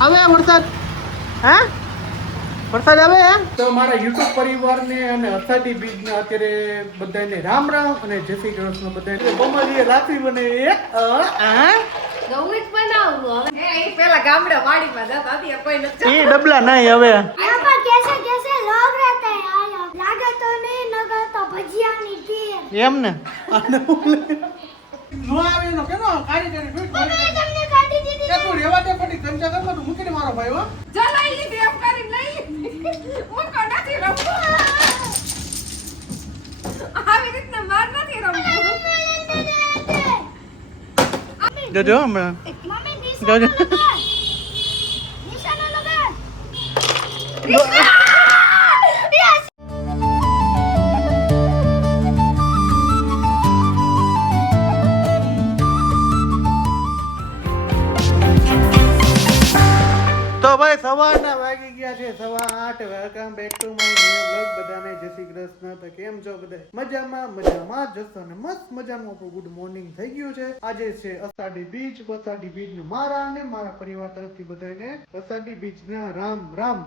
આવે વરસાદ હા વરસાદ આવે તો મારા યુટ્યુબ પરિવારને અને અષાઢી બીજના અત્યારે બધાને રામ રામ અને જય શ્રી કૃષ્ણ બધાને બમાજી રાખવી બને નવું જ બનાવવું હવે એ પેલા ગામડે વાડીમાં જતા હતી કોઈ નથી એ ડબલા નહીં હવે पापा कैसे कैसे लोग रहते हैं यार लागे तो नहीं नगर तो भजिया नहीं थी એમ ને નો આવે નો કેનો કાઢી કાઢી ફીટ मैंने तुमने गाड़ी दी કે તું રેવા દે પડી ચમચા કરતો તું મૂકીને મારો ભાઈ હો જલાઈ લીધી એમ કરી લઈ મૂકો નથી રમવું આવી રીતના માર નથી રમવું જોજો હમણાં मम्मी જોજો निशाना लगा તો ભાઈ સવારના વાગી ગયા છે 8:15 welcome back to my new blog બધાને જય શ્રી કૃષ્ણ તો કેમ છો બધા મજામાં જશો ને મસ્ત મજાનું આપણું ગુડ મોર્નિંગ થઈ ગયું છે આજે છે અષાઢી બીજ નું મારા અને મારા પરિવાર તરફથી બધાને અષાઢી બીજના રામ રામ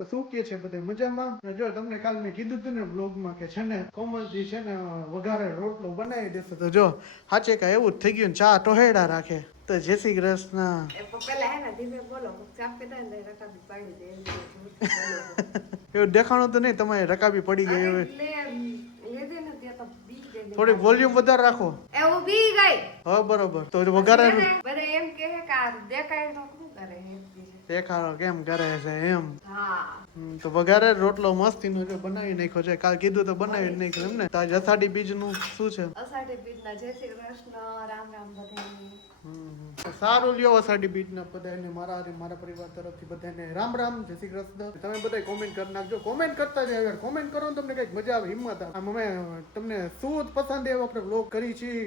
તો શું કે છે બધા મજામાં જો તમને કાલ મેં કીધું હતું ને બ્લોગમાં કે છે ને કોમલજી છે ને વઘારે રોટલો બનાવી દેશે તો જો સાચે કાંઈ એવું જ થઈ ગયું ને ચા ટોહેડા રાખે તો જય શ્રી કૃષ્ણ પેલા હે ને ધીમે બોલો ચાપ કે દે ને રકાબી પાડી દે એવું દેખાણું તો નહીં તમારે રકાબી પડી ગઈ હવે લે દે ને ત્યાં તો બી દે થોડીક વોલ્યુમ વધારે રાખો એવું બી ગઈ હા બરોબર તો વઘારે બધા એમ કહે કે આ દેખાય તો શું કરે એમ દેખાડો કેમ કરે છે એમ હા તો વઘારે રોટલો મસ્તીનો જો બનાવી નાખ્યો છે કાલ કીધું તો બનાવી જ નાખ્યો એમ ને તો આજે અષાઢી બીજ નું શું છે અષાઢી બીજના જય શ્રી કૃષ્ણ રામ રામ બધાને સારું લ્યો અષાઢી બીજના બધાને મારા અને મારા પરિવાર તરફથી બધાને રામ રામ જય શ્રી કૃષ્ણ તમે બધા કોમેન્ટ કરી નાખજો કોમેન્ટ કરતા જાય યાર કોમેન્ટ કરો ને તમને કઈક મજા આવે હિંમત આવે આમ અમે તમને શું પસંદ એવો આપણે બ્લોગ કરી છીએ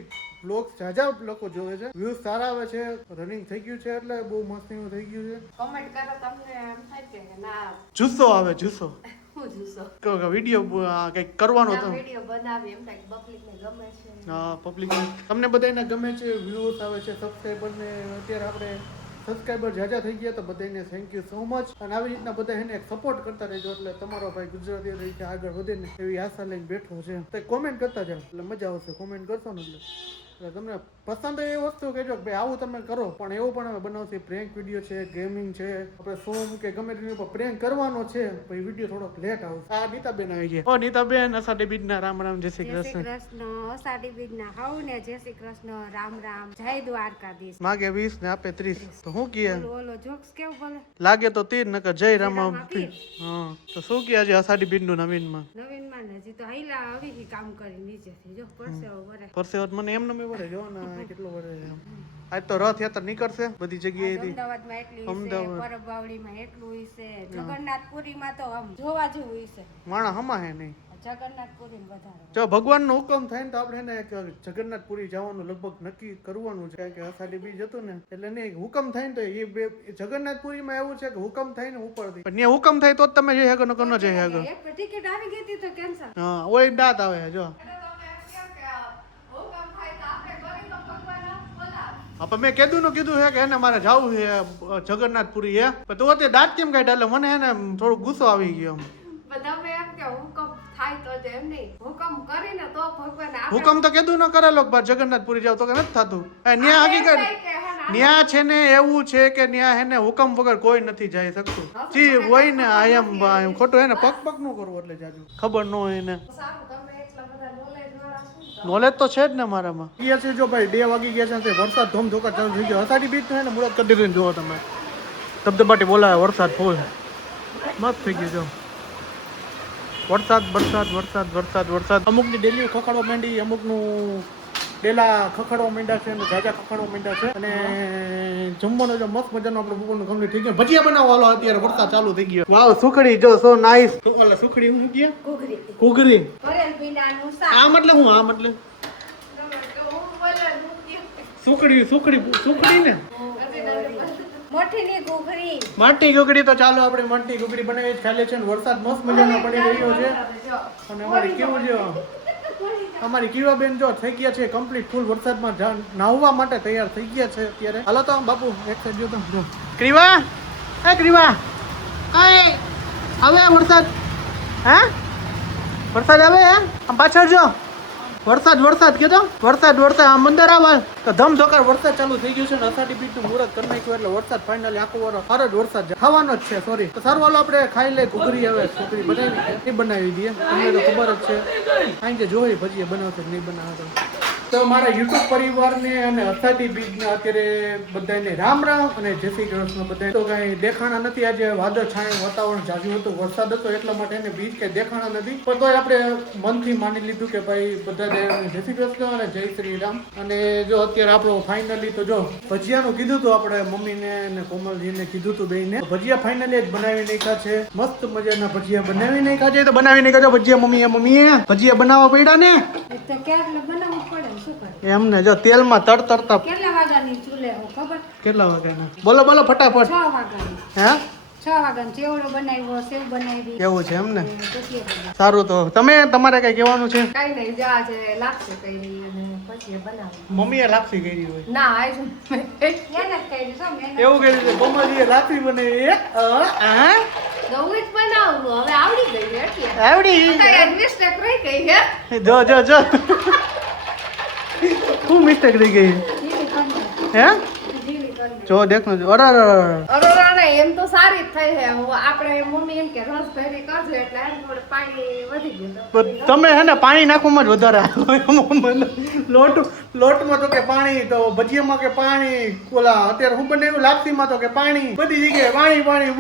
બ્લોગ જાજા લોકો જોવે છે વ્યૂઝ સારા આવે છે રનિંગ થઈ ગયું છે એટલે બહુ મસ્તીનું થઈ ગયું છે કોમેન્ટ કરો તમને એમ થાય કે ના જુસ્સો આવે જુસ્સો હું જોશો કે વિડીયો કંઈક કરવાનો તો વિડિયો બનાવી એમ થાય પબ્લિક ને ગમે છે હા પબ્લિક તમને બધાને ગમે છે વ્યૂઝ આવે છે સબસ્ક્રાઈબર ને અત્યારે આપણે સબસ્ક્રાઈબર જાજા થઈ ગયા તો બધાને થેન્ક યુ સો મચ અને આવી રીતના બધા એને સપોર્ટ કરતા રહેજો એટલે તમારો ભાઈ ગુજરાતી તરીકે આગળ વધે ને એવી આશા લઈને બેઠો છે તો કોમેન્ટ કરતા જાઓ એટલે મજા આવશે કોમેન્ટ કરશો ને એટલે તમને પસંદ એ વસ્તુ કહેજો કે ભાઈ આવું તમે કરો પણ એવું પણ અમે બનાવશે પ્રેન્ક વિડીયો છે ગેમિંગ છે આપણે સોંગ કે ગમે તેની ઉપર પ્રેન્ક કરવાનો છે પછી વિડીયો થોડોક લેટ આવશે આ નીતાબેન આવી ગયા ઓ નીતાબેન અષાઢી બીજના રામ રામ જય શ્રી કૃષ્ણ અષાઢી બીજના હાઉ ને જય શ્રી કૃષ્ણ રામ રામ જય દ્વારકાધીશ માગે 20 ને આપે 30 તો શું કહે ઓલો જોક્સ કેવું બોલે લાગે તો તીર નકર જય રામ હા તો શું કહે આજે અષાઢી બીજનું નવીનમાં હજી તો હૈલા આવી કામ કરી નીચેથી જો પરસેવો વરે પરસેવત મને એમ નમે વરે જો ને કેટલો વરે આજ તો રથયાત્રા નીકળશે બધી જગ્યાએથી અમદાવાદમાં એટલી છે પરબાવડીમાં એટલું છે જગન્નાથપુરીમાં તો આમ જોવા જેવું છે માણા હમા હે નહીં જગન્નાથપુરી વધારે જો ભગવાનનો હુકમ થાય ને તો આપણે ને જગન્નાથપુરી જવાનું લગભગ નક્કી કરવાનું છે કે અષાઢી બીજ હતું ને એટલે નહીં હુકમ થાય ને તો એ બે જગન્નાથપુરીમાં એવું છે કે હુકમ થાય ને ઉપરથી પણ ત્યાં હુકમ થાય તો જ તમે જઈ શકો નકર ન જઈ શકો એક ટિકિટ આવી ગઈ હતી તો કેન્સલ હા ઓય દાંત આવે જો હા મેં કીધું છે કે એને મારે જવું છે જગન્નાથપુરી હે પણ તું અત્યારે દાંત કેમ કાઢ્યા એટલે મને એને થોડું ગુસ્સો આવી ગયો તમે એમ કે હુકમ થાય તો જ એમ નહીં હુકમ કરીને તો ભગવાન હુકમ તો કીધું ન કરેલો જગન્નાથપુરી જાવ તો કે નથી થતું ન્યા હકીકત ન્યા છે ને એવું છે કે ન્યા હે ને હુકમ વગર કોઈ નથી જઈ શકતું જી હોય ને આયમ ખોટું હે ને પગ નું કરવું એટલે જાજુ ખબર ન હોય ને નોલેજ તો છે જ ને મારામાં એ છે જો ભાઈ 2 વાગી ગયા છે વરસાદ ધોમધોકા ચાલુ થઈ ગયો અષાઢી બીજ છે ને મુરત કરી દીધું જોવો તમે ધબધબાટી બોલાવે વરસાદ ફૂલ મસ્ત થઈ ગયો જો વરસાદ અમુકની ડેલી ખખડવા માંડી અમુકનું ડેલા ખખડવા માંડ્યા છે અને જાજા ખખડવા માંડ્યા છે અને જમવાનો જો મસ્ત મજાનો આપણે બપોરનું કમ્પ્લીટ થઈ ગયો ભજીયા બનાવવા હાલો અત્યારે વરસાદ ચાલુ થઈ ગયો વાવ સુખડી જો સો નાઈસ ઓલા સુખડી હું કે ઘૂઘરી આ મતલબ હું આ મતલબ સુખડી ને મોઠીની ઘૂઘરી માટી ઘૂઘરી તો ચાલો આપણે માટી ઘૂઘરી બનાવી જ ખાલી છે ને વરસાદ મસ્ત મજાનો પડી રહ્યો છે અને અમારી કેવું છે અમારી કીવાબેન જો થઈ ગયા છે કમ્પ્લીટ ફૂલ વરસાદમાં નાહવા માટે તૈયાર થઈ ગયા છે અત્યારે હાલો તો બાપુ એક સાઈડ જો તો ક્રીવા એ ક્રીવા કઈ આવે વરસાદ હે વરસાદ આવે હે આમ પાછળ જો વરસાદ કેતો વરસાદ આમ અંદર આવે તો ધમધોકાર વરસાદ ચાલુ થઈ ગયું છે ને અષાઢી બીજનું મુહૂર્ત કરી નાખ્યું એટલે વરસાદ ફાઇનલી આખો વારો સારો જ વરસાદ ખાવાનો જ છે સોરી તો સારું હાલો આપણે ખાઈ લે ઘૂઘરી હવે ઘૂઘરી બનાવી દઈએ તમને તો ખબર જ છે કારણ કે જોઈ ભજીયા બનાવશે નહીં બનાવે તો મારા યુટ્યુબ પરિવારને અને અષાઢી બીજના અત્યારે બધાને રામ અને જય શ્રી કૃષ્ણ બધા તો કઈ દેખાણા નથી આજે વાદળ છાયું વાતાવરણ જાજુ હતું વરસાદ હતો એટલા માટે એને બીજ કઈ દેખાણા નથી પણ તોય આપણે મનથી માની લીધું કે ભાઈ બધા જય શ્રી કૃષ્ણ અને જય શ્રી રામ અને જો અત્યારે આપણો ફાઇનલી તો જો ભજીયાનું કીધું હતું આપણે મમ્મીને અને કોમલજીને કીધું હતું બેયને ભજીયા ફાઇનલી જ બનાવી નાખ્યા છે મસ્ત મજાના ભજીયા બનાવી નાખ્યા છે તો બનાવી નાખ્યા ભજીયા મમ્મીએ ભજીયા બનાવવા પડ્યા ને તો ક્યારે બનાવવું પડે શું કરે એમને જો તેલમાં તડતરતા કેટલા વાગ્યાની ચૂલે ખબર કેટલા વાગ્યાના બોલો ફટાફટ 6 વાગ્યાની હે 6 વાગ્યાનો ચેવડો બનાવ્યો સેવ બનાવી એવું છે એમ ને સારું તો તમે તમારે કઈ કહેવાનું છે કઈ નહીં જા છે લાગશે કઈ અને પછી બનાવું મમ્મીએ લાપસી કરી હોય ના આજ એને કઈ છો મેં એવું કર્યું છે કોમલજીએ લાપસી બનાવી નવું જ બનાવવું હવે આવડી ગઈ છે એટલે આવડી તો મિસ્ટેક રહી ગઈ હે જો શું મિસ્ટેક રહી ગઈ હે જો દેખનો અરે અરે એમ તો સારી જ થઈ છે આપણે મમ્મી એમ કે રસ ભરી કરજો એટલે એમ થોડું પાણી વધી ગયું તમે હે ને પાણી નાખવામાં જ વધારે લોટમાં તો કે પાણી તો ભજીયામાં કે પાણી ઓલા અત્યારે હું બનાવ્યું લાપસીમાં તો કે પાણી બધી જગ્યાએ પાણી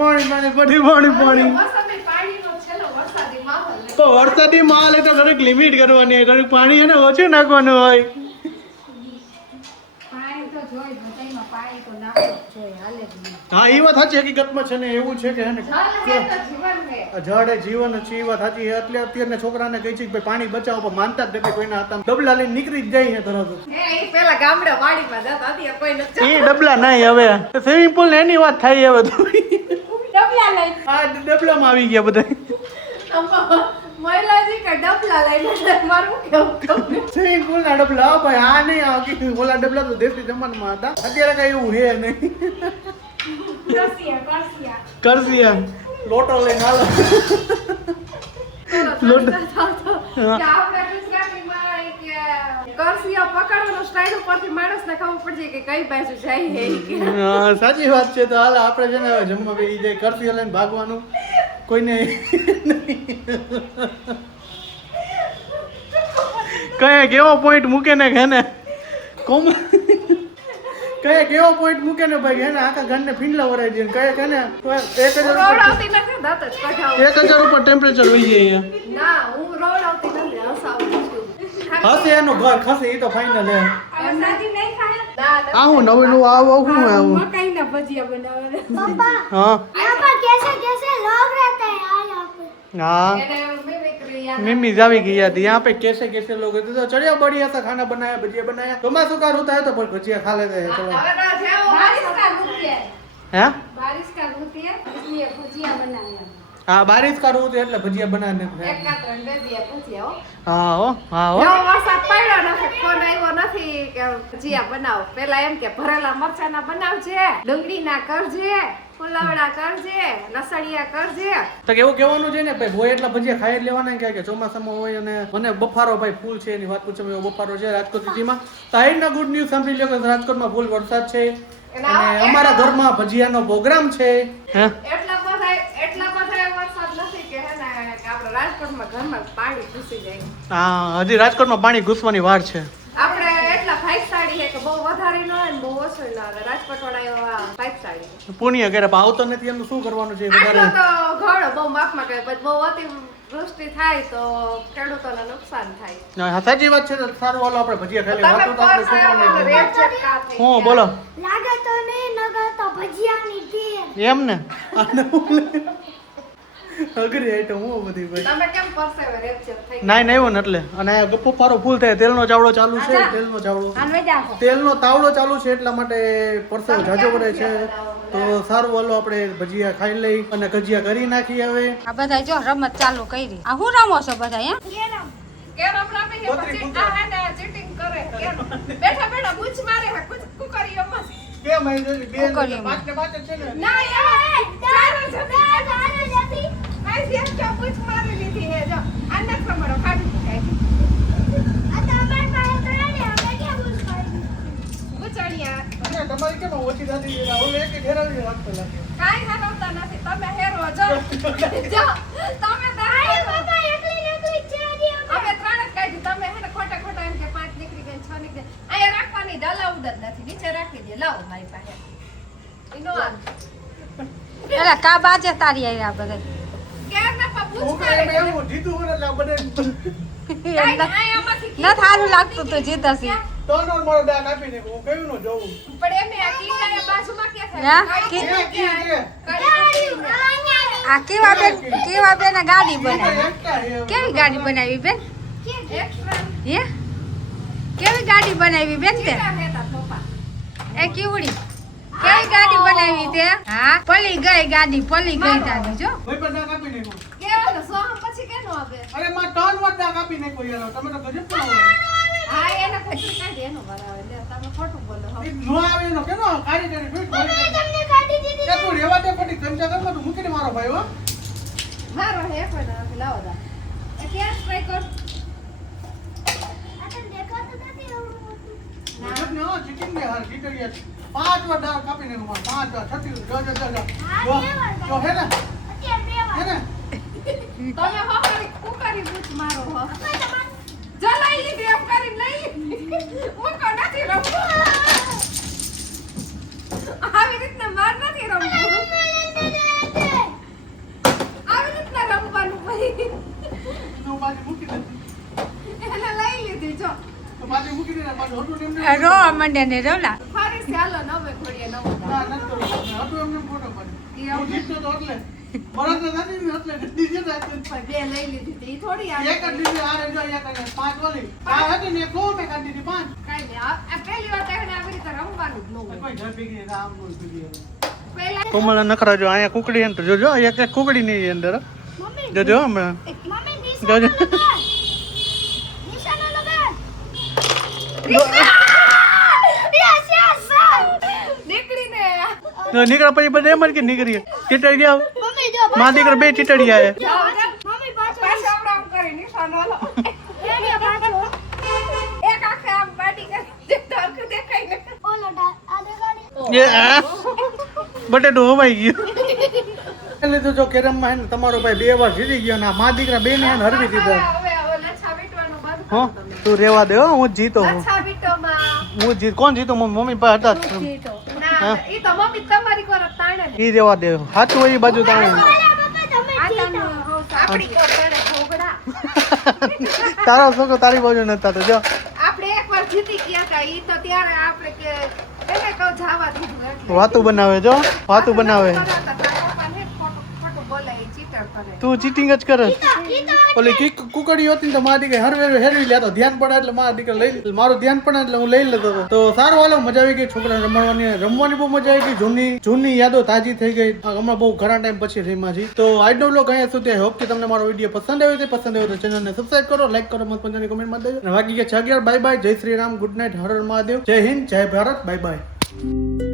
બધી પાણી તો વરસાદી માલ એટલે ઘડીક લિમિટ કરવાની ઘડીક પાણી એને ઓછું નાખવાનું હોય હા એ વાત સાચી હકીકતમાં છે ને એવું છે કે હે ને જળ એ જીવન છે એ વાત સાચી એટલે અત્યારના છોકરાને કહી છે કે ભાઈ પાણી બચાવો પણ માનતા જ નથી કોઈના હાથમાં ડબલા લઈને નીકળી જ જાય છે તરત પેલા ગામડે વાડીમાં જતા હતી કોઈ નથી એ ડબલા નહીં હવે સ્વિમિંગ પુલ ને એની વાત થાય હવે તો ડબલા લઈ આ ડબલામાં આવી ગયા બધા મહિલાજી કે ડબલા લઈને મારું કેવું સ્વિમિંગ પુલ ના ડબલા ભાઈ આ નહીં આ ઓલા ડબલા તો દેશી જમાનામાં હતા અત્યારે કઈ એવું હે નહીં કરશી લોટો લઈને હાલો સાચી વાત છે તો હાલ આપણે છે ને જમવા બેસી જાય કરશી લઈને ભાગવાનું કોઈને કયા કેવો પોઈન્ટ મૂકે ને કે ને કયા કેવો પોઈન્ટ મૂકે ને ભાઈ એને આખા ઘરને ફીંડલા વરાઈ દે કયા કે ને 1000 ઉપર ટેમ્પરેચર વહી જાય હશે એનું ઘર ખસે એ તો ફાઇનલ હે આવું નવું આવું શું આવું મકાઈના ભજીયા બનાવે હા पापा कैसे लोग रहते हैं यहाँ पे हाँ मिम्मी जावी गई थी यहाँ पे कैसे लोग होते तो चलिए बढ़िया सा खाना बनाया भजिया बनाया तुम्हारा सुकार होता है तो फिर भजिया खा लेते हैं चलो हैं बारिश का ऋतु है इसलिए भजिया बनाया हाँ बारिश का ऋतु એટલે ભજીયા બનાવને એક કાતરણ બે દિયા ભજીયા હા હો વરસાદ પડ્યો નથી ફોન આવ્યો નથી કે ભજીયા બનાવો પેલા એમ કે ભરેલા મરચાના બનાવજે ડુંગળીના કરજે ફુલાવડા કરજે લસણિયા કરજે તો કેવું કહેવાનું છે ને ભાઈ હોય એટલા ભજીયા ખાઈ જ લેવાના કે ચોમાસામાં હોય અને મને બફારો ભાઈ ફૂલ છે એની વાત પૂછો એવો બફારો છે રાજકોટ સિટીમાં તો આઈના ગુડ ન્યૂઝ સાંભળી લો કે રાજકોટમાં ફૂલ વરસાદ છે અને અમારા ઘરમાં ભજીયાનો પ્રોગ્રામ છે એટલા બધા વરસાદ નથી કે હે ને કે આપણે રાજકોટમાં ઘરમાં પાણી ઘૂસી જાય હા હજી રાજકોટમાં પાણી ઘૂસવાની વાર છે આપણે એટલા ભાઈસાડી છે કે બહુ વધારે ન હોય ને બહુ ઓછું ના આવે રાજકોટ વાળા એવા ભાઈસાડી પુણ્ય કરે આવતો નથી એનું શું કરવાનું છે આટલો વધારે તો ઘણો બહુ માફમાં કરે પછી બહુ અતિ વૃષ્ટિ થાય તો ખેડૂતોને નુકસાન થાય હા સાચી વાત છે તો સારું હાલો આપણે ભજીયા ખાઈ લઈએ વાતો તો આપણે છોકરાને રેટ ચેક કા થઈ હું બોલો लागे तो नहीं नगर तो भजिया नहीं थी એમ ને અઘરી આઈટમ હું બધી ભાઈ તમે કેમ પરસેવે રેટ ચેક થઈ નાઈ એવું ને એટલે અને આ ગપ્પો ફારો ફૂલ થાય તેલનો ચાવડો ચાલુ છે તેલનો તાવડો ચાલુ છે એટલા માટે પરસેવો જાજો કરે છે તો સારું હાલો આપણે ભજીયા ખાઈ લઈ અને કજિયા કરી નાખી હવે. આ બધા જો રમત ચાલુ કરી. આ હું રમો છો બધા હે? કેરમ રમે છે પછી આ ને ચીટિંગ કરે કેમ બેઠા બેઠા બૂચ મારે હે કુકરીઓમાં કેમ આઈ જોઈ બે કુકરીઓમાં. પાંચ ને પાંચ જ છે ને. ના યાર ચાલો જતી કાઈ જેમ કે બૂચ મારી લીધી હે જો આને પ્રમાણે કાઢી બુચણિયા અને તમારી કેમ ઓછી દાદી ઓલે એક ઘેરાવી રાખતો લાગે. કાઈ હરવતા નથી તમે હેરો જો જો તમે દાઈ બાપા એકલી ચારી અમે ત્રણ જ કાઢી તમે હે ને ખોટા ખોટા એમ કે 5 નીકળી ગઈ 6 નીકળી ગઈ આયા રાખવાની દલાઉડ જ નથી નીચે રાખી દે લાવો મારી પાસે ઈનો એલા કા બાજે તારી આયા બધા. કેર ના પબૂચ હું મારે એમ એવું જીતું વર એટલે બધે કાઈ આયામાંથી ન થારું લાગતું તો જીતસી. ટોનર મારો ડાક આપી ને હું કયું નો જોઉં. પણ એમે આ કીડા બાજુમાં કે ના, થાય કે આ કેવા બેન ગાડી બનાવી. એકતા હે. કેવી ગાડી બનાવી બેન? એક્સ્ટ્રા હે કેવી ગાડી બનાવી બેન તે? કીડા હેતા પપ્પા એ કેવડી કેવી ગાડી બનાવી તે? હા પલી ગઈ ગાડી પલી ગઈ તારી જો. કોઈ પણ ડાક આપી ને કેવાનો સોહમ પછી કેનો આવે અરે માં ટોન વાર ડાક આપી ને કોઈ યાર તમે તો ગજબ ના હોય. હા એને પછી કાઢી એનો બરાબર લે તમે ખોટું બોલો હો એ નો આવે એનો કેનો કાઢી કાઢી ફીટ મારી તમને કાઢી દીધી કે તું રેવા દે ખોટી ચમચા કર તું મૂકીને મારો ભાઈ હો. મારો હે પણ નથી લાવો દા એ ક્યાં ટ્રાય કર આ તો દેખાતું નથી એવું મોટું. ગજબ ને હો ચીટિંગ ને હાર ચીટરિયા 5 વાર ડાક આપી ને માર 5 વાર 36 જો હે ને અત્યારે બે હે વાર ને તમે હો મારી કુકરી બૂચ મારો હો જલાઈ લીધી એમ કરી લઈ મૂકો નથી રમવું આવી રીતના માર નથી રમવું આવી રીતના રમવાનું ભાઈ તું બાજી મૂકી દે એને લઈ લીધી જો તો બાજી મૂકી દે ને પાછું હતું એમને રોવા મંડે ને રોલા. ફરી ચાલો નવે ઘોડીએ નવો ના નથી તો હતું એમને ફોટો પાડી હું જીતતો તો એટલે બરાબર તો નથી ને એટલે દીધી ને પણ બે લઈ લીધી હતી ઈ થોડી આવે એક જ દીધી આ જો એક જ 5 વાલી આ હતી ને કો મે કાઢી દીધી 5 કાઈ નહીં આ પહેલી વાર તેને આવી રીતે રમવાનું જ ન હોય કોઈ ઘર ભેગી રામ નો ભેગી પહેલા કોમળ નખરા જો અહીંયા કુકડી અંદર જોજો એક એક કુકડી ની અંદર મમ્મી જોજો હમણાં મમ્મી જોજો નિશાનો લગાડ નીકળીને તો નીકળ્યા પછી બધે એમ જ કે નીકળી ચીટડી આવ મમ્મી જો માં દીકરા બે ચીટડી આયા જાઓ જા. મમ્મી પાછો પાછો આમ કરી નિશાન વાળો રેડી પાછો એક આંખે આમ બાટી કરી ડાર્ક દેખાય ને ઓલો આ દેખાડી એ આ બટેટો હવાઈ ગયો એટલે તો જો કેરમમાં હે ને તમારો ભાઈ 2 વાર જીતી ગયો ને આ માં દીકરા બે ને હરવી દીધા હવે લચ્છા વીટવાનું બંધ હો કરો તમે. તું રેવા દે હો હું જીતો હું લચ્છા વીટોમાં હું જીત કોણ જીતો મમ્મી પાસે હતા જ. ના ઈ તો મમ્મી તમારી કોર તાણે ને. ઈ રેવા દે સાચું હોય ઈ બાજુ તાણે પપ્પા તમે આ તને આપણી કોર તાણે ઘોઘડા તારો છોકરો તારી બાજુ નતા તો જો આપણે એકવાર જીતી ગયા હતા ઈ તો ત્યારે આપણે કે એને કહું જાવા દીધું એટલે વાતું બનાવે જો વાતું બનાવે તારા પપ્પાને ખોટું ખોટું બોલે ઈ ચીટર કરે તું ચીટિંગ જ કરે ઓલી કુકડી હતી ને તો મારી દીકરી હરવે હેરવી લેતો ધ્યાન પડે એટલે મારા દીકરા લઈ મારું ધ્યાન પડે એટલે હું લઈ લેતો હતો તો સારું હાલો મજા આવી ગઈ છોકરાને રમવાની બહુ મજા આવી ગઈ જૂની યાદો તાજી થઈ ગઈ હમણાં બહુ ઘણા ટાઈમ પછી રમ્યા છીએ તો આજનો વ્લોગ અહીંયા સુધી હોપ કે તમને મારો વિડીયો પસંદ આવ્યો તો ચેનલને સબસ્ક્રાઇબ કરો લાઈક કરો મત પંજાની કમેન્ટમાં દેજો અને વાગી ગયા 11 બાય બાય જય શ્રી રામ ગુડ નાઇટ હર હર મહાદેવ જય હિન્દ જય ભારત બાય બાય